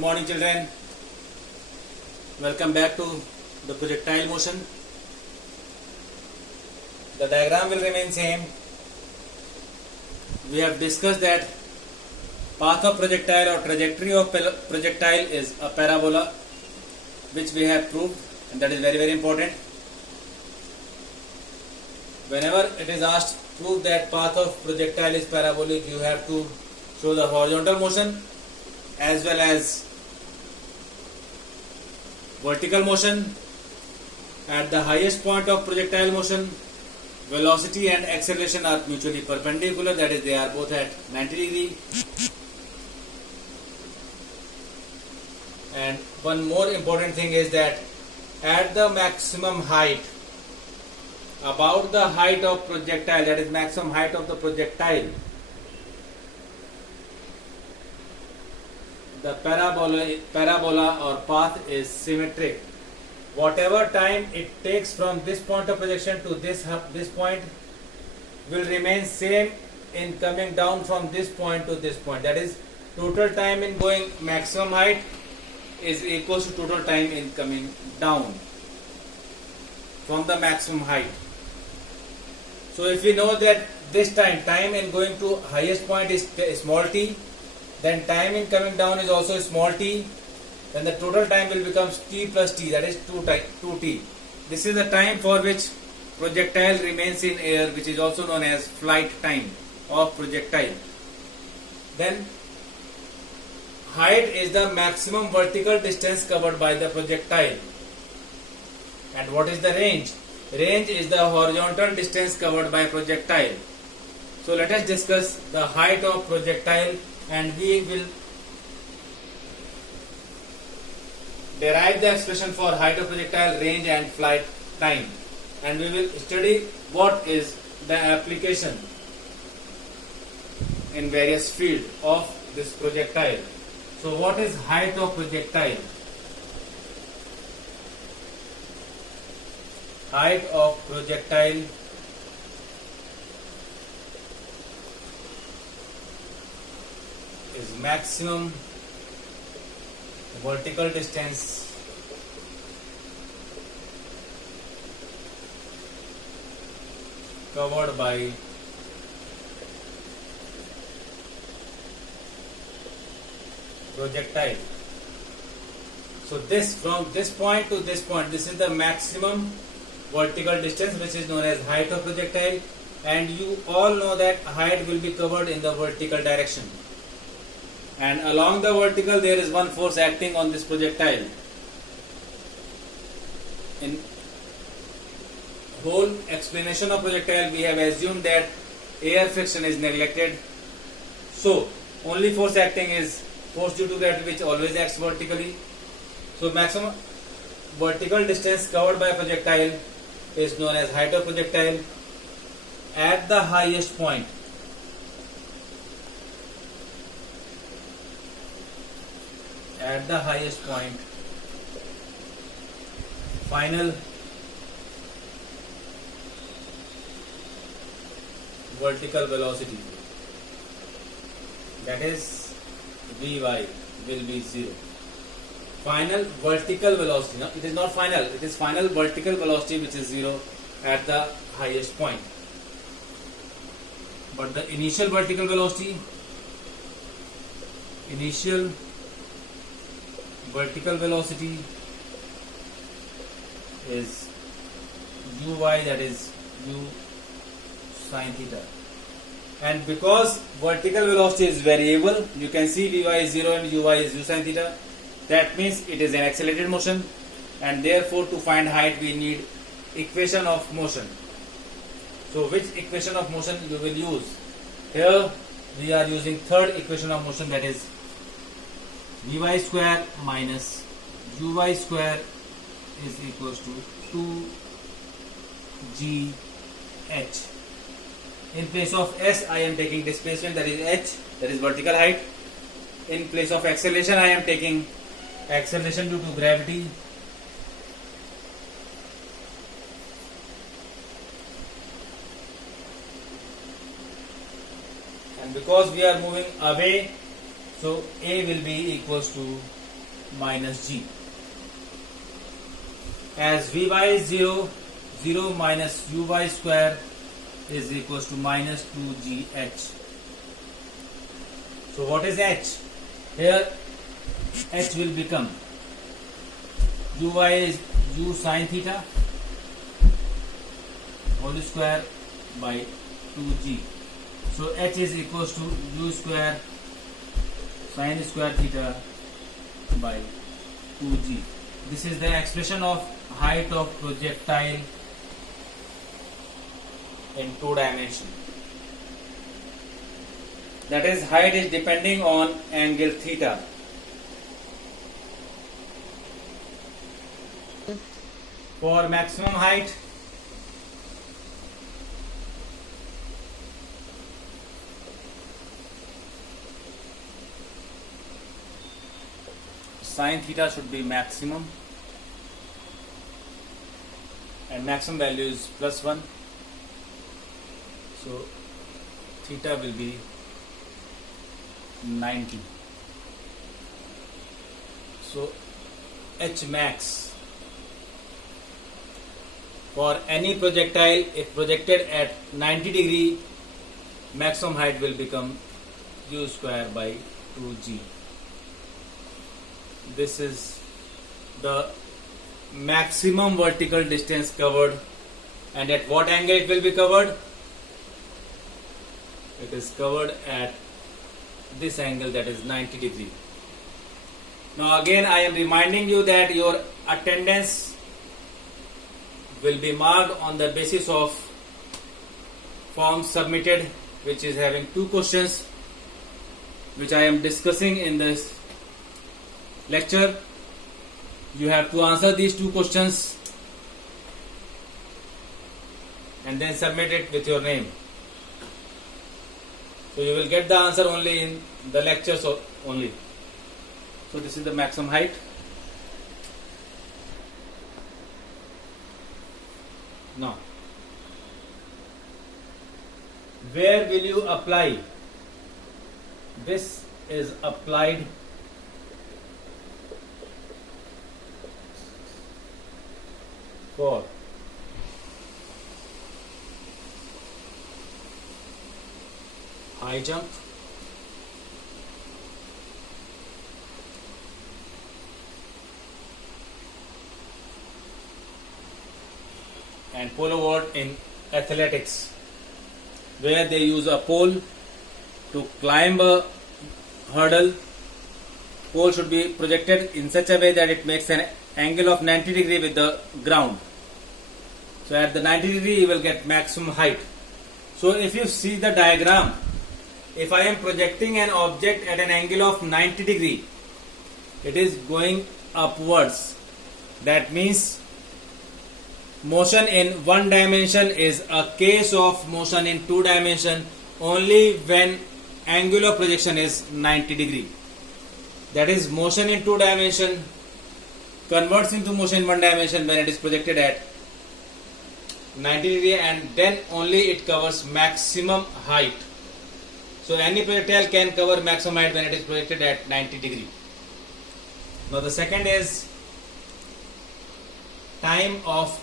Good morning children, welcome back to the projectile motion. The diagram will remain same. We have discussed that path of projectile or trajectory of projectile is a parabola, which we have proved, and that is very important. Whenever it is asked prove that path of projectile is parabolic, you have to show the horizontal motion as well as vertical motion. At the highest point of projectile motion, velocity and acceleration are mutually perpendicular, that is, they are both at 90 degree. And one more important thing is that at the maximum height, about the height of projectile, that is maximum height of the projectile, the parabola or path is symmetric. Whatever time it takes from this point of projection to this point will remain same in coming down from this point to this point. That is, total time in going maximum height is equals to total time in coming down from the maximum height. So if we know that this time in going to highest point is small t, then time in coming down is also small t, then the total time will become t plus t, that is 2t. This is the time for which projectile remains in air, which is also known as flight time of projectile. Then height is the maximum vertical distance covered by the projectile. And what is the range? Range is the horizontal distance covered by projectile. So let us discuss the height of projectile, and we will derive the expression for height of projectile, range and flight time, and we will study what is the application in various fields of this projectile. So what is height of projectile? Height of projectile is maximum vertical distance covered by projectile. So this, from this point to this point, this is the maximum vertical distance, which is known as height of projectile, and you all know that height will be covered in the vertical direction, and along the vertical there is one force acting on this projectile. In whole explanation of projectile, we have assumed that air friction is neglected, so only force acting is force due to gravity, which always acts vertically. So maximum vertical distance covered by projectile is known as height of projectile. At the highest point, final vertical velocity, that is Vy, will be 0. Final vertical velocity, no, it is not final, it is final vertical velocity, which is 0 at the highest point. But the initial vertical velocity is uy, that is u sin theta. And because vertical velocity is variable, you can see Vy is 0 and uy is u sin theta. That means it is an accelerated motion, and therefore to find height we need equation of motion. So which equation of motion you will use? Here we are using third equation of motion, that is Vy square minus uy square is equals to 2gh. In place of s, I am taking displacement, that is h, that is vertical height. In place of acceleration, I am taking acceleration due to gravity. And because we are moving away, so A will be equals to minus g. As Vy is 0, 0 minus uy square is equals to minus 2gh. So what is h? Here h will become uy is u sin theta whole square by 2g. So h is equals to u square sin square theta by 2g. This is the expression of height of projectile in 2 dimension. That is, height is depending on angle theta. For maximum height, sin theta should be maximum, and maximum value is +1. So theta will be 90. So h max for any projectile, if projected at 90 degree, maximum height will become u square by 2g. This is the maximum vertical distance covered, and at what angle it will be covered? It is covered at this angle, that is 90 degree. Now again I am reminding you that your attendance will be marked on the basis of form submitted, which is having 2 questions which I am discussing in this lecture. You have to answer these 2 questions and then submit it with your name. So you will get the answer only in the lectures only. So this is the maximum height. Now, where will you apply? This is applied for high jump, and pole vault in athletics, where they use a pole to climb a hurdle. Pole should be projected in such a way that it makes an angle of 90 degree with the ground. So at the 90 degree you will get maximum height. So if you see the diagram, if I am projecting an object at an angle of 90 degree, it is going upwards. That means motion in 1 dimension is a case of motion in 2 dimension only when angular projection is 90 degree. That is, motion in 2 dimension converts into motion in 1 dimension when it is projected at 90 degree, and then only it covers maximum height. So any projectile can cover maximum height when it is projected at 90 degree. Now the second is time of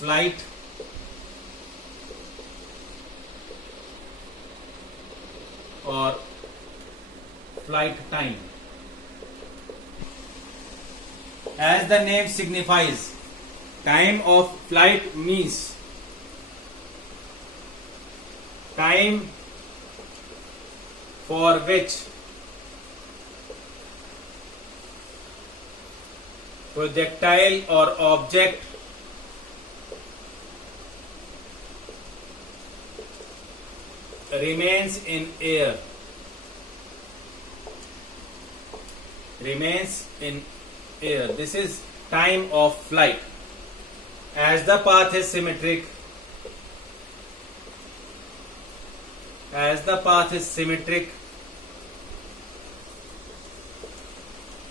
flight or flight time. As the name signifies, time of flight means time for which projectile or object remains in air. This is time of flight. As the path is symmetric,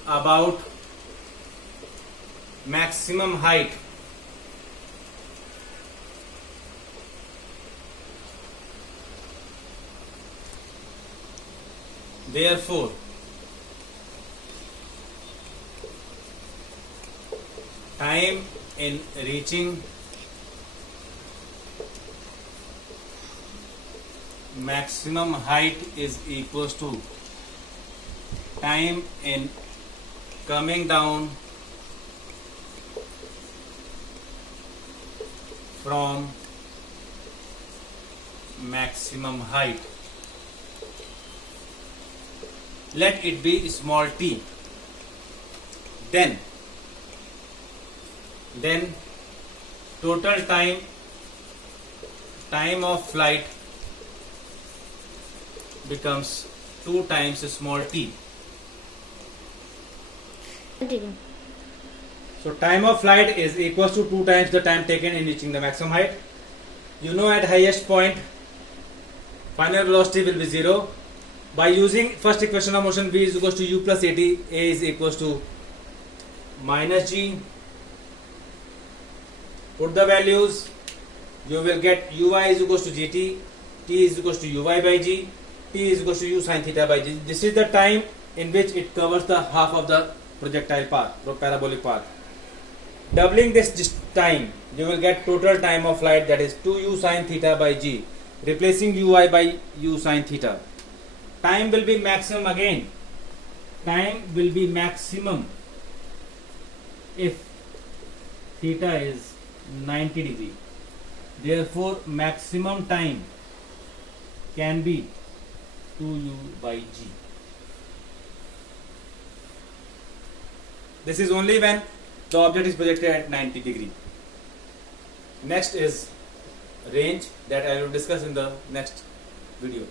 about maximum height, therefore time in reaching maximum height is equals to time in coming down from maximum height. Let it be small t. Then total time of flight becomes 2 times small t. Continue. So time of flight is equals to 2 times the time taken in reaching the maximum height. You know at highest point final velocity will be 0. By using first equation of motion, v is equals to u plus at, a is equals to minus g. Put the values, you will get ui is equals to gt, t is equals to uy by g, t is equals to u sin theta by g. This is the time in which it covers the half of the projectile path, parabolic path. Doubling this time, you will get total time of flight, that is 2u sin theta by g, replacing ui by u sin theta. Time will be maximum again. Time will be maximum if theta is 90 degree. Therefore, maximum time can be 2u by g. This is only when the object is projected at 90 degree. Next is range, that I will discuss in the next video.